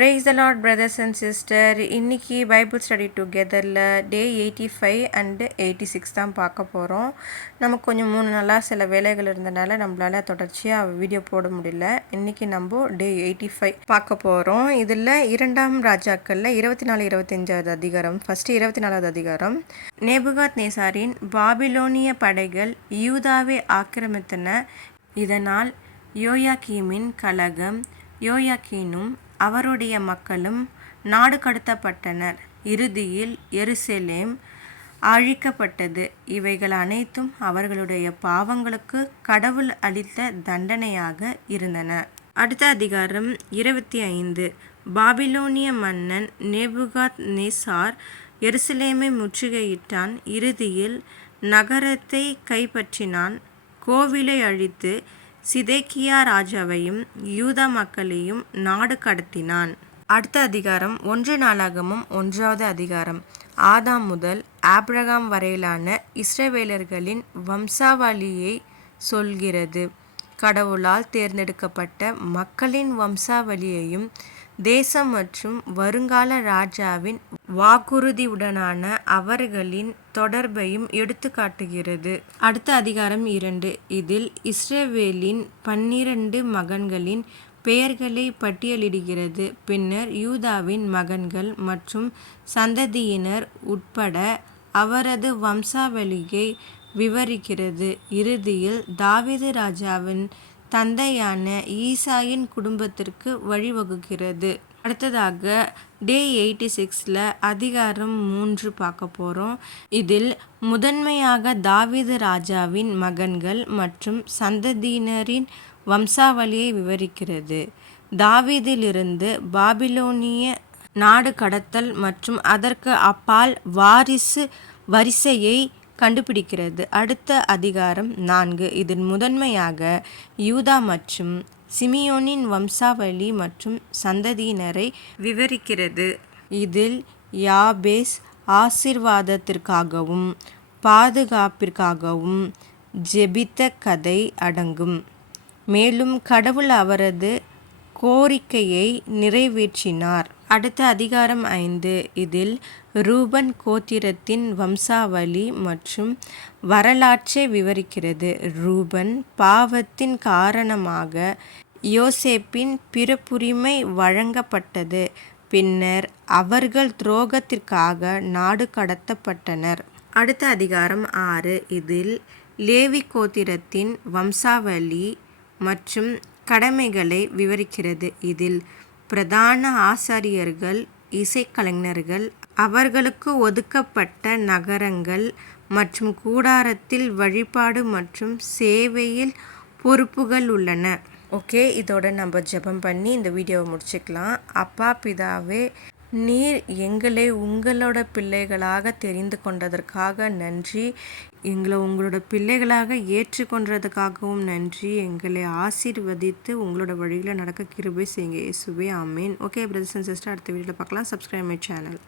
Praise the Lord, brothers and sisters. இன்னைக்கு Bible study டுகெதரில் day 85 and 86 தான் பார்க்க போகிறோம். நமக்கு கொஞ்சம் 3 நாளாக சில வேலைகள் இருந்தனால நம்மளால் தொடர்ச்சியாக வீடியோ போட முடியல. இன்றைக்கி நம்ம டே 85 பார்க்க போகிறோம். இதில் 2ஆம் ராஜாக்களில் 24-25 அதிகாரம். ஃபஸ்ட்டு 24வது அதிகாரம். நேபுகாத் நேசாரின் பாபிலோனிய படைகள் யூதாவை ஆக்கிரமித்தன. இதனால் யோயாக்கீமின் கலகம், யோயாக்கீனும் அவருடைய மக்களும் நாடு கடத்தப்பட்டனர். இறுதியில் எருசலேம் அழிக்கப்பட்டது. இவைகள் அனைத்தும் அவர்களுடைய பாவங்களுக்கு கடவுள் அளித்த தண்டனையாக இருந்தன. அடுத்த அதிகாரம் 25. பாபிலோனிய மன்னன் நேபுகாத் நேசார் எருசலேமை முற்றுகையிட்டான். இறுதியில் நகரத்தை கைப்பற்றினான். கோவிலை அழித்து சிதேக்கியா ராஜாவையும் யூதா மக்களையும் நாடு கடத்தினான். அடுத்த அதிகாரம் 1 நாளாகமும் 1வது அதிகாரம். ஆதாம் முதல் ஆபிரகாம் வரையிலான இஸ்ரவேலர்களின் வம்சாவளியை சொல்கிறது. கடவுளால் தேர்ந்தெடுக்கப்பட்ட மக்களின் வம்சாவளியையும் தேசம் மற்றும் வருங்கால ராஜாவின் வாக்குறுதியுடனான அவர்களின் தொடர்பையும் எடுத்து காட்டுகிறது. அடுத்த அதிகாரம் 2. இதில் இஸ்ரவேலின் 12 மகன்களின் பெயர்களை பட்டியலிடுகிறது. பின்னர் யூதாவின் மகன்கள் மற்றும் சந்ததியினர் உட்பட அவரது வம்சாவளியை விவரிக்கிறது. இறுதியில் தாவீது ராஜாவின் தந்தையான ஈசாயின் குடும்பத்திற்கு வழிவகுக்கிறது. அடுத்ததாக டே 86ல் அதிகாரம் 3 பார்க்க போகிறோம். இதில் முதன்மையாக தாவீது ராஜாவின் மகன்கள் மற்றும் சந்ததியினரின் வம்சாவளியை விவரிக்கிறது. தாவீதிலிருந்து பாபிலோனிய நாடு கடத்தல் மற்றும் அதற்கு அப்பால் வாரிசு வரிசையை கண்டுபிடிக்கிறது. அடுத்த அதிகாரம் 4. இதில் முதன்மையாக யூதா மற்றும் சிமியோனின் வம்சாவளி மற்றும் சந்ததியினரை விவரிக்கிறது. இதில் யாபேஸ் ஆசீர்வாதத்திற்காகவும் பாதுகாப்பிற்காகவும் ஜெபித்த கதை அடங்கும். மேலும் கடவுள் அவரது கோரிக்கையை நிறைவேற்றினார். அடுத்த அதிகாரம் 5. இதில் ரூபன் கோத்திரத்தின் வம்சாவளி மற்றும் வரலாற்றை விவரிக்கிறது. ரூபன் பாவத்தின் காரணமாக யோசேப்பின் பிறப்புரிமை வழங்கப்பட்டது. பின்னர் அவர்கள் துரோகத்திற்காக நாடு கடத்தப்பட்டனர். அடுத்த அதிகாரம் 6. இதில் லேவி கோத்திரத்தின் வம்சாவளி மற்றும் கடமைகளை விவரிக்கிறது. இதில் பிரதான ஆசாரியர்கள், இசைக்கலைஞர்கள், அவர்களுக்கு ஒதுக்கப்பட்ட நகரங்கள் மற்றும் கூடாரத்தில் வழிபாடு மற்றும் சேவையில் பொறுப்புகள் உள்ளன. ஓகே, இதோட நம்ம ஜெபம் பண்ணி இந்த வீடியோவை முடிச்சுக்கலாம். அப்பா பிதாவே, நீர் எங்களை உங்களோட பிள்ளைகளாக தெரிந்து கொண்டதற்காக நன்றி. எங்களை உங்களோட பிள்ளைகளாக ஏற்றுக்கொண்டதுக்காகவும் நன்றி. எங்களை ஆசீர்வதித்து உங்களோட வழியில் நடக்க கிருபை செய்யுங்க இயேசுவே, ஆமேன். ஓகே பிரதர்ஸ் அண்ட் சிஸ்டர், அடுத்த வீடியோவில் பார்க்கலாம். Subscribe my channel.